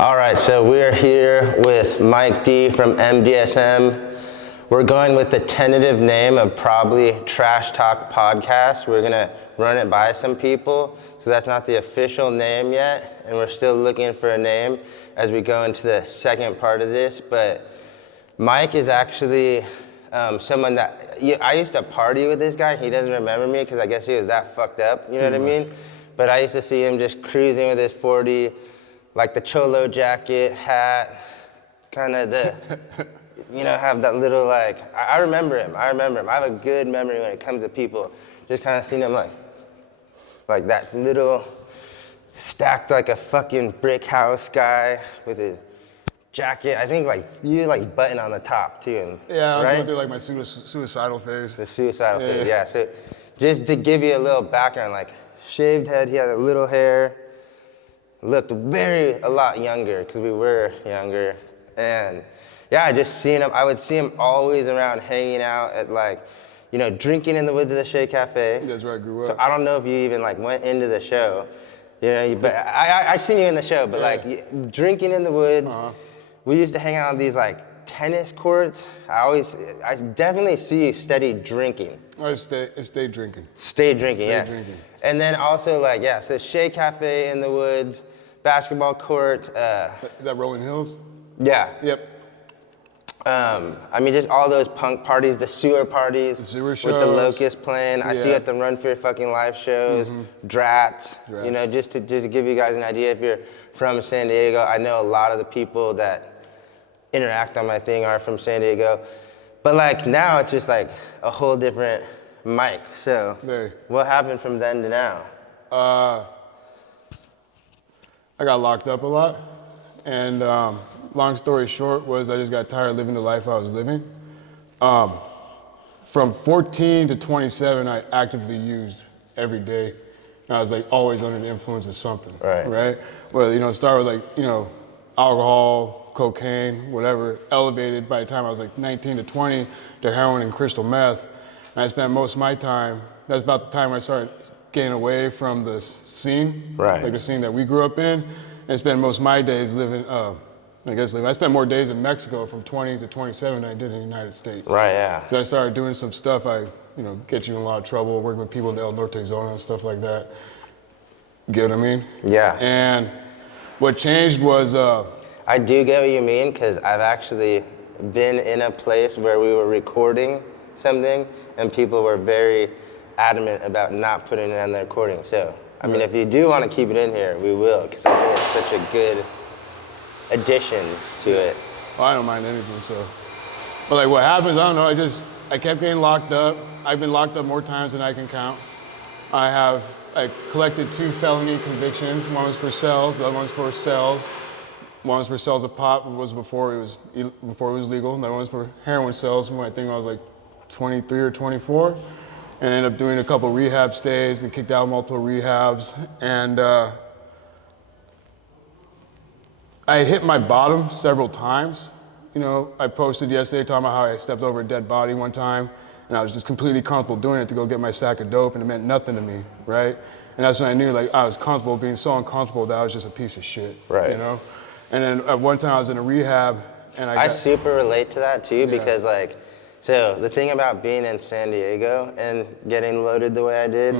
All right, so we're here with Mike D from MDSM. We're going with the tentative name of probably Trash Talk Podcast. We're gonna run it by some people, so that's not the official name yet, and we're still looking for a name as we go into the second part of this. But Mike is actually someone that, I used to party with this guy. He doesn't remember me because I guess he was that fucked up, you know what I mean? But I used to see him just cruising with his 40, like the cholo jacket, hat, kind of the, have that little like, I remember him. I have a good memory when it comes to people. Just kind of seeing him like that little, stacked like a fucking brick house guy with his jacket. I think you button on the top too. And, yeah, I was going through like my suicidal phase. The suicidal phase, yeah. So just to give you a little background, like shaved head, he had a little hair. Looked a lot younger because we were younger. And yeah, I just seen him. I would see him always around hanging out at drinking in the woods of the Shea Cafe. That's where I grew up. So I don't know if you even went into the show, but I seen you in the show, but drinking in the woods. Uh-huh. We used to hang out on these tennis courts. I definitely see you steady drinking. I stay drinking. Stay drinking. And then also so Shea Cafe in the woods, basketball court. Is that Rolling Hills? Yeah. Yep. Just all those punk parties, the sewer parties. The sewer shows. With the Locust playing. I see you at the Run For Your Fucking Life shows, Drats. Just to give you guys an idea, if you're from San Diego, I know a lot of the people that interact on my thing are from San Diego. But now it's just a whole different Mike. So what happened from then to now? I got locked up a lot, and long story short was I just got tired of living the life I was living. From 14 to 27, I actively used every day. And I was always under the influence of something, right? Well, start with alcohol, cocaine, whatever, elevated by the time I was 19 to 20 to heroin and crystal meth. And I spent most of my time, that's about the time I started getting away from the scene, the scene that we grew up in, and spent most of my days living. I spent more days in Mexico from 20 to 27 than I did in the United States. Right, yeah. So I started doing some stuff, get you in a lot of trouble, working with people in the El Norte zone and stuff like that. Get what I mean? Yeah. And what changed was... I do get what you mean, because I've actually been in a place where we were recording something and people were very adamant about not putting it on the recording. So, if you do want to keep it in here, we will, because I think it's such a good addition to it. Well, I don't mind anything, so. But what happens, I don't know, I kept getting locked up. I've been locked up more times than I can count. I collected 2 felony convictions. One was for cells, the other one's for cells. One was for cells of pot, was before it was legal. The other one was for heroin cells when I think I was 23 or 24. And ended up doing a couple rehab stays, been kicked out of multiple rehabs. And I hit my bottom several times. I posted yesterday talking about how I stepped over a dead body one time, and I was just completely comfortable doing it to go get my sack of dope, and it meant nothing to me, right? And that's when I knew I was comfortable being so uncomfortable that I was just a piece of shit, right? And then at one time I was in a rehab, and I super relate to that too, because so the thing about being in San Diego and getting loaded the way I did,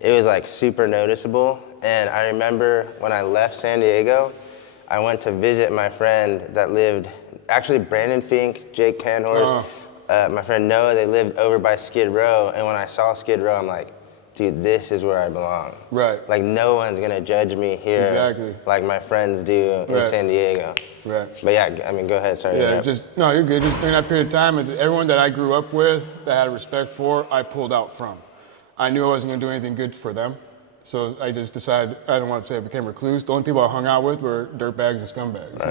it was super noticeable. And I remember when I left San Diego, I went to visit my friend that lived, actually Brandon Fink, Jake Panhorse, my friend Noah, they lived over by Skid Row. And when I saw Skid Row, I'm like, dude, this is where I belong. Right. No one's gonna judge me here. Exactly. Like my friends do in San Diego. Right. But yeah, go ahead, sorry. Yeah, you're good. Just during that period of time, everyone that I grew up with, that I had respect for, I pulled out from. I knew I wasn't gonna do anything good for them. So I just decided, I don't want to say I became recluse. The only people I hung out with were dirtbags and scumbags,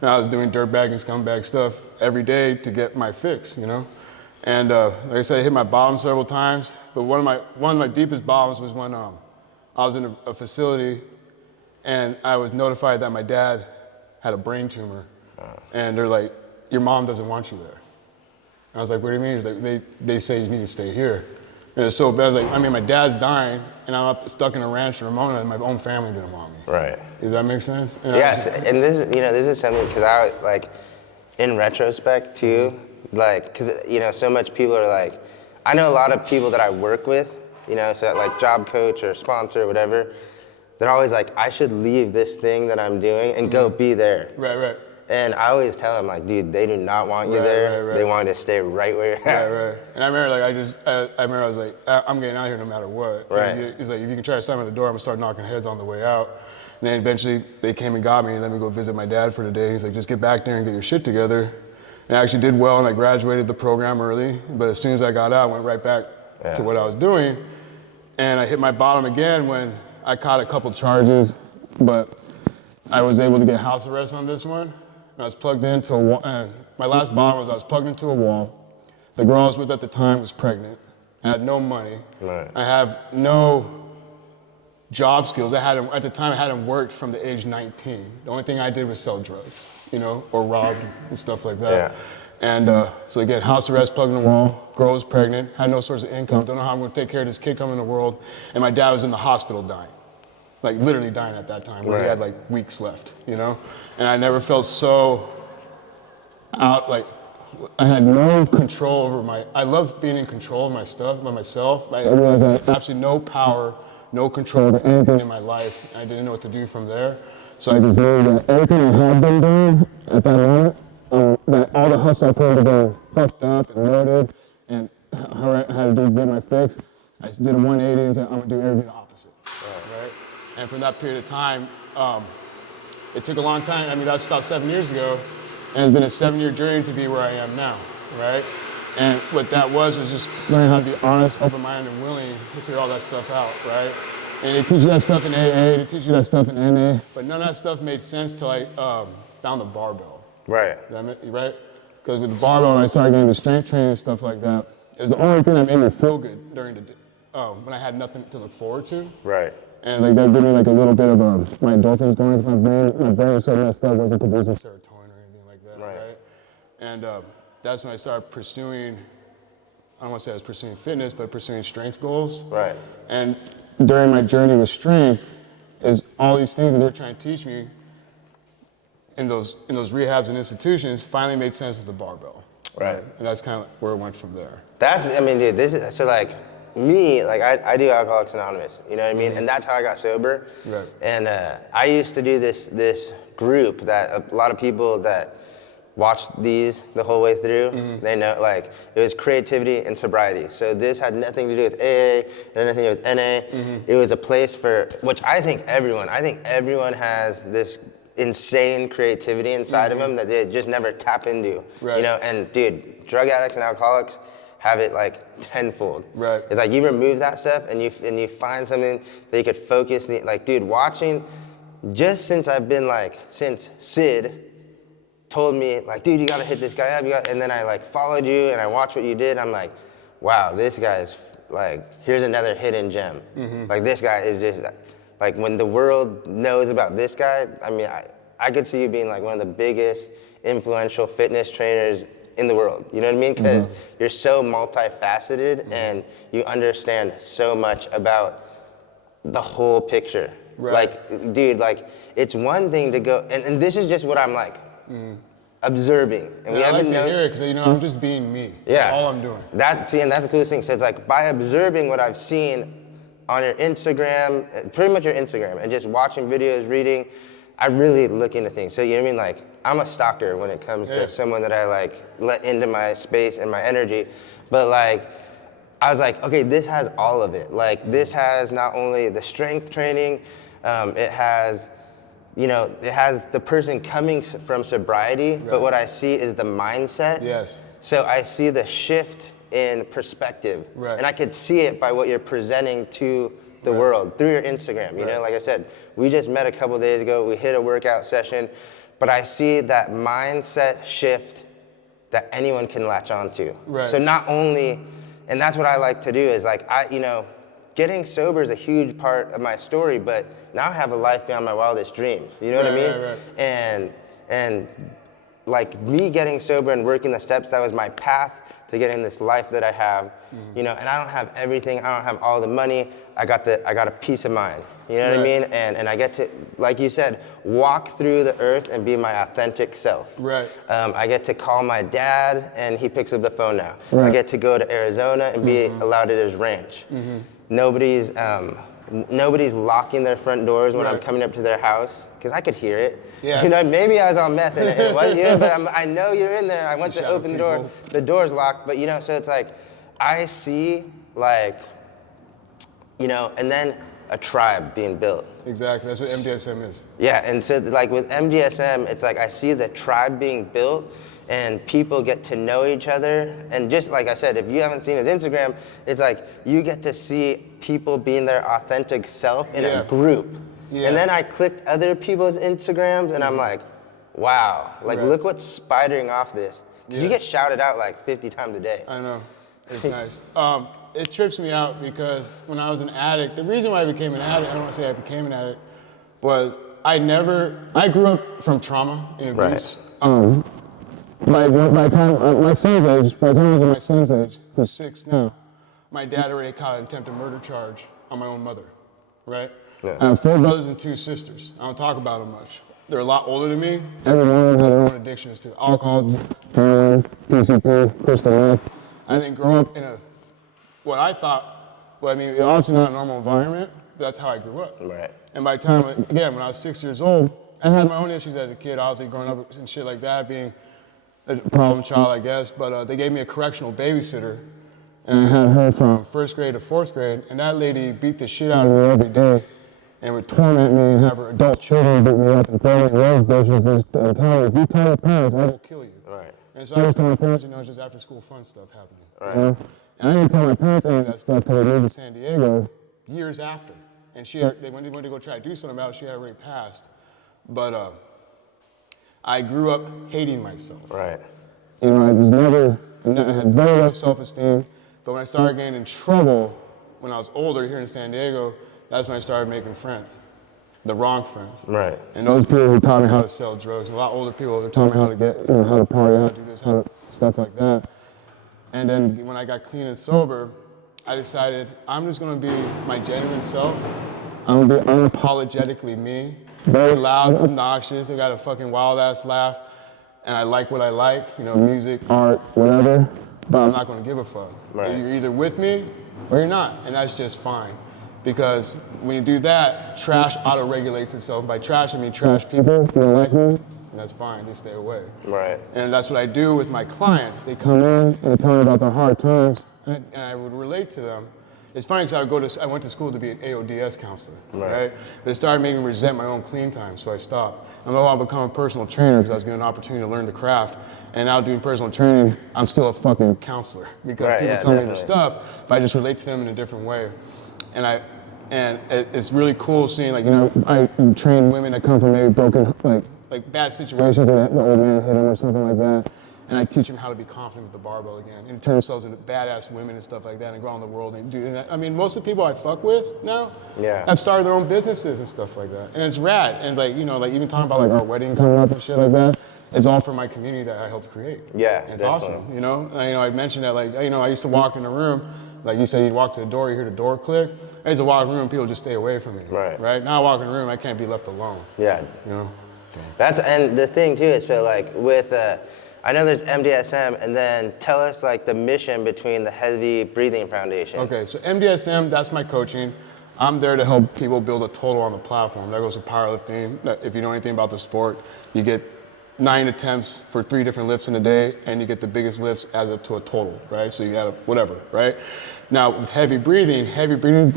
And I was doing dirtbag and scumbag stuff every day to get my fix, And like I said, I hit my bottom several times, but one of my deepest bottoms was when I was in a facility and I was notified that my dad had a brain tumor. And they're like, your mom doesn't want you there. And I was like, what do you mean? He's like, they say you need to stay here. And it's so bad. Like, I mean, my dad's dying, and I'm up stuck in a ranch in Ramona, and my own family didn't want me. Right. Does that make sense? And Yes, and this is something, because I, like, in retrospect too, like, because, so much people are like, I know a lot of people that I work with, so like job coach or sponsor or whatever, they're always like, I should leave this thing that I'm doing and go be there. Right. And I always tell them, like, dude, they do not want you there. Right. They want you to stay right where you're at. Right. And I remember, like, I was like, I'm getting out here no matter what. Right. He's like, if you can try to slam at the door, I'm gonna start knocking heads on the way out. And then eventually they came and got me and let me go visit my dad for the day. He's like, just get back there and get your shit together. And I actually did well, and I graduated the program early. But as soon as I got out, I went right back to what I was doing. And I hit my bottom again when I caught a couple charges, but I was able to get house arrest on this one. I was plugged into a wall. My last bottom was I was plugged into a wall. The girl I was with at the time was pregnant. I had no money. Right. I have no job skills. At the time, I hadn't worked from the age 19. The only thing I did was sell drugs, or robbed and stuff like that. Yeah. And so again, house arrest, plugged in the wall. Girl was pregnant, had no source of income. Don't know how I'm going to take care of this kid coming in the world. And my dad was in the hospital dying. Like literally dying at that time, where he had like weeks left, And I never felt so out, like I had no control over I love being in control of my stuff, by myself. I realized I had absolutely no power, no control over anything in my life. And I didn't know what to do from there. So I just knew that everything I had been doing at that moment, that all the hustle I put into being fucked up and loaded, and how I had to get my fix, I just did a 180 and said, I'm gonna do everything the opposite, right? And from that period of time, it took a long time. I mean, that's about 7 years ago, and it's been a 7-year journey to be where I am now, right? And what that was just learning how to be honest, open-minded, and willing to figure all that stuff out, right? And they teach you that stuff in AA, they teach you that stuff in NA, but none of that stuff made sense till I found the barbell. Right. Right? Because with the barbell, when I started getting the strength training and stuff like that, it was the only thing that made me feel good during the day, when I had nothing to look forward to. Right. And like that gave me like a little bit of my endorphins going into my brain was so messed up, wasn't producing serotonin or anything like that, right? And that's when I started pursuing, I don't want to say I was pursuing fitness, but pursuing strength goals. Right. And during my journey with strength, is all these things that they're trying to teach me in those rehabs and institutions finally made sense with the barbell. Right. And that's kind of where it went from there. Dude, this is, so like, me, like I do Alcoholics Anonymous, you know what I mean? And that's how I got sober. Right. And I used to do this group that a lot of people that watched these the whole way through, they know, like, it was creativity and sobriety. So this had nothing to do with AA, nothing to do with NA. It was a place for, which I think everyone has this insane creativity inside of them that they just never tap into, and dude, drug addicts and alcoholics have it like tenfold. Right. It's like you remove that stuff and you find something that you could focus, like, dude, watching, just since I've been like, since Sid told me, like, dude, you gotta hit this guy up, and then I like followed you and I watched what you did, I'm like, wow, this guy's like, here's another hidden gem. Like, this guy is just, like, when the world knows about this guy, I mean, I could see you being like one of the biggest influential fitness trainers in the world, you know what I mean? Because you're so multifaceted and you understand so much about the whole picture. Right. Like, dude, like, it's one thing to go, and this is just what I'm like, observing. And we haven't known. I like to hear it, because I'm just being me. That's all I'm doing. And that's the coolest thing. So it's like, by observing what I've seen on your Instagram, pretty much your Instagram, and just watching videos, reading, I really look into things. So, you know what I mean? Like, I'm a stalker when it comes to someone that I like let into my space and my energy. But like, I was like, okay, this has all of it. Like, this has not only the strength training, it has, it has the person coming from sobriety, but what I see is the mindset. Yes. So I see the shift in perspective. Right. And I could see it by what you're presenting to the world through your Instagram. You know, like I said, we just met a couple days ago, we hit a workout session, but I see that mindset shift that anyone can latch onto. Right. So not only, and that's what I like to do, is like, getting sober is a huge part of my story, but now I have a life beyond my wildest dreams. You know what I mean? Right. And like, me getting sober and working the steps, that was my path to getting this life that I have, you know, and I don't have everything, I don't have all the money, I got a peace of mind, you know what I mean? And I get to, like you said, walk through the earth and be my authentic self. Right. I get to call my dad and he picks up the phone now. I get to go to Arizona and be allowed at his ranch. Nobody's locking their front doors when I'm coming up to their house, because I could hear it. Yeah. You know, maybe I was on meth and it wasn't you, but I know you're in there. I went to open the door, the door's locked, but you know, so it's like, I see like, you know, and then a tribe being built. Exactly, that's what MDSM is. Yeah, and so like with MDSM, it's like I see the tribe being built and people get to know each other. And just like I said, if you haven't seen his Instagram, it's like you get to see people being their authentic self in a group. Yeah. And then I clicked other people's Instagrams and I'm like, wow, like look what's spidering off this. Because you get shouted out like 50 times a day. I know, it's nice. It trips me out because when I was an addict, the reason why I became an addict, I don't want to say I became an addict, was I grew up from trauma and abuse. By the time my son's age, by the time I was in my son's age, who's 6 now, my dad already caught an attempted murder charge on my own mother, right? Yeah. I have 4 brothers and 2 sisters. I don't talk about them much. They're a lot older than me. Every one of them had their own addictions to alcohol, heroin, PCP, crystal meth. I didn't grow up in what I thought, well, I mean, it's obviously not a normal environment, but that's how I grew up. Right. And by the time, again, when I was 6 years old, I had my own issues as a kid, obviously growing up and shit like that, being a problem child, I guess, but they gave me a correctional babysitter, and I had her from 1st grade to 4th grade, and that lady beat the shit out of me every day, and would torment me and have her adult children beat me up and throw me in rose bushes and tell me, if you tell your parents, I will kill you. Right. And so I was telling my parents, you know, it's just after school fun stuff happening. Right. You know? And I didn't tell my parents any of that stuff until they moved to San Diego years after. And when they went to go try to do something about it, she had already passed. But I grew up hating myself. Right. You know, I had very low self-esteem, but when I started getting in trouble, when I was older here in San Diego, that's when I started making friends. The wrong friends. Right. And those people who taught me how to sell drugs, a lot older people, they taught me how to get, you know, how to party, how to do this, how to, stuff like that. And then when I got clean and sober, I decided I'm just gonna be my genuine self. I'm gonna be unapologetically me. Very loud, obnoxious, I got a fucking wild ass laugh, and I like what I like, you know, music, art, whatever, but I'm not gonna give a fuck. Right. You're either with me or you're not, and that's just fine. Because when you do that, trash auto-regulates itself. By trash, I mean trash people. If you don't like me, and that's fine, they stay away. Right. And that's what I do with my clients. They come in and they tell me about their hard times, and I would relate to them. It's funny because I went to school to be an AODS counselor, right? But it started making me resent my own clean time, so I stopped. And I want to become a personal trainer because I was getting an opportunity to learn the craft. And now doing personal training, I'm still a fucking counselor because people tell me their stuff, but I just relate to them in a different way. And it's really cool seeing, like, you know, I train women that come from maybe broken, like bad situations, or the old man hit them or something like that. And I teach them how to be confident with the barbell again, and turn themselves into badass women and stuff like that, and go out in the world and do that. I mean, most of the people I fuck with now have started their own businesses and stuff like that. And it's rad. And it's like, you know, like even talking about like our wedding coming up and shit like that, it's all for my community that I helped create. Yeah, and it's awesome, you know? And, you know, I mentioned that, like, you know, I used to walk in the room, like you said, you'd walk to the door, you hear the door click. I used to walk in the room, people just stay away from me. Right. Now I walk in the room, I can't be left alone. Yeah. You know? So. And the thing too is, so like with, I know there's MDSM, and then tell us like the mission between the Heavy Breathing Foundation. Okay, so MDSM, that's my coaching. I'm there to help people build a total on the platform. That goes to powerlifting. If you know anything about the sport, you get 9 attempts for 3 different lifts in a day, and you get the biggest lifts added up to a total, right? So you got whatever, right? Now with heavy breathing is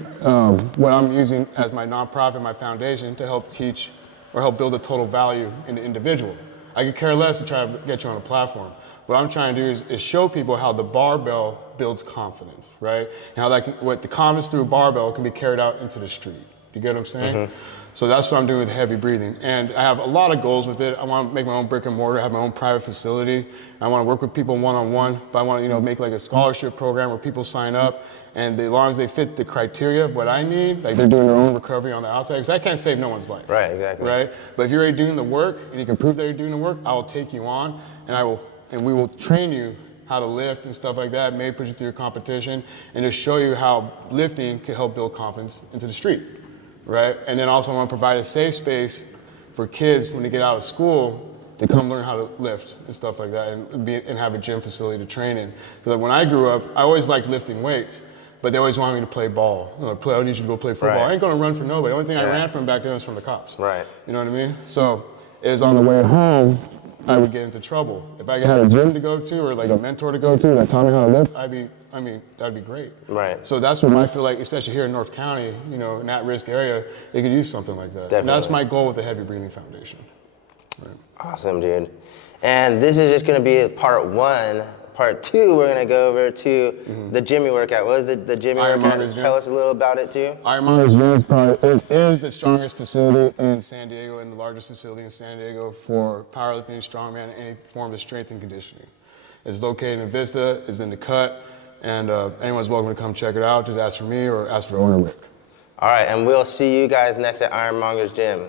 what I'm using as my nonprofit, my foundation, to help teach or help build a total value in the individual. I could care less to try to get you on a platform. What I'm trying to do is show people how the barbell builds confidence, right? And how what the confidence through a barbell can be carried out into the street. You get what I'm saying? Mm-hmm. So that's what I'm doing with heavy breathing. And I have a lot of goals with it. I want to make my own brick and mortar, have my own private facility. I want to work with people one-on-one, but I want to, you know, make like a scholarship program where people sign up, and as long as they fit the criteria of what I need, like they're doing their own recovery on the outside, because I can't save no one's life. Right, exactly. Right? But if you're already doing the work and you can prove that you're doing the work, I will take you on, and we will train you how to lift and stuff like that, maybe push you through your competition, and just show you how lifting can help build confidence into the street, right? And then also I want to provide a safe space for kids when they get out of school to come learn how to lift and stuff like that, and have a gym facility to train in. Because when I grew up, I always liked lifting weights, but they always wanted me to play ball. I need you to go play football. Right. I ain't gonna run for nobody. The only thing I ran from back then was from the cops. Right. You know what I mean? So it was on the way home, I would get into trouble. If I had a gym to go to or like a mentor to go to that taught me how to lift, that'd be great. Right. So that's what I feel like, especially here in North County, in that risk area, they could use something like that. Definitely. And that's my goal with the Heavy Breathing Foundation. Right. Awesome, dude. And this is just going to be part 1. Part 2, we're going to go over to the Jimmy workout. What is the Jimmy workout? Tell us a little about it too. Ironmonger's Gym is the strongest facility in San Diego and the largest facility in San Diego for powerlifting, strongman, and any form of strength and conditioning. It's located in Vista, it's in the Cut, and anyone's welcome to come check it out. Just ask for me or ask for owner Rick. All right, and we'll see you guys next at Ironmonger's Gym.